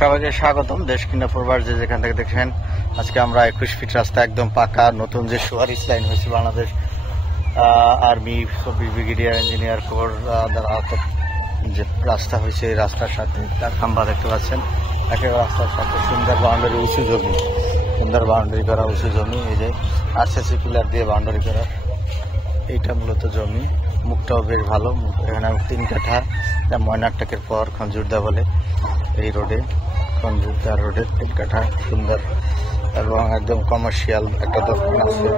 সবাইকে স্বাগতম। দেশ কিনা প্রবাস যে যেখান থেকে দেখছেন, আজকে আমরা 21 ফিট রাস্তা একদম পাকা নতুন যে সুয়ারিস লাইন হয়েছে Bangladesh army 24 brigadier engineer core দ্বারা যে রাস্তা হয়েছে, এই রাস্তার সাথে তার খাম্বা দেখতে পাচ্ছেন। একেবারে রাস্তার সাথে সুন্দর বাউন্ডারি, উঁচু জমি, সুন্দর বাউন্ডারি করা উঁচু জমি। এই যে আরসিসি পিলার দিয়ে বাউন্ডারি করা, এইটা মূলত জমি। মুখটাও বেশ ভালো, এখানে 3 কাঠা ময়নারটাকের পর খঞ্জুরদা বলে এই রোডে, খঞ্জুরদা রোডে 3 কাঠা সুন্দর এবং একদম কমার্শিয়াল একটা দোকান আছে।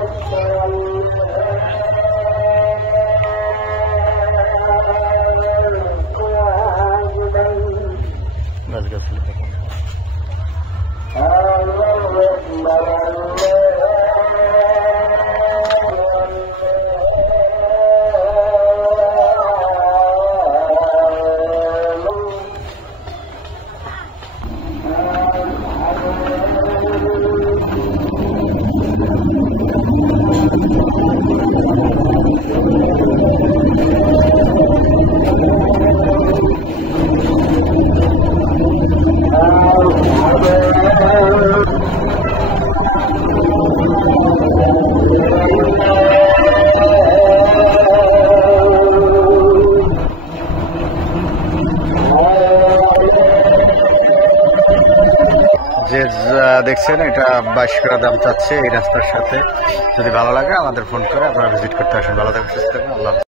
যে দেখছেন এটা 22 টাকা দাম চাচ্ছে এই রাস্তার সাথে। যদি ভালো লাগে আমাদের ফোন করে আপনারা ভিজিট করতে আসেন। ভালো থাকবেন, সুস্থ থাকবেন, আল্লাহ।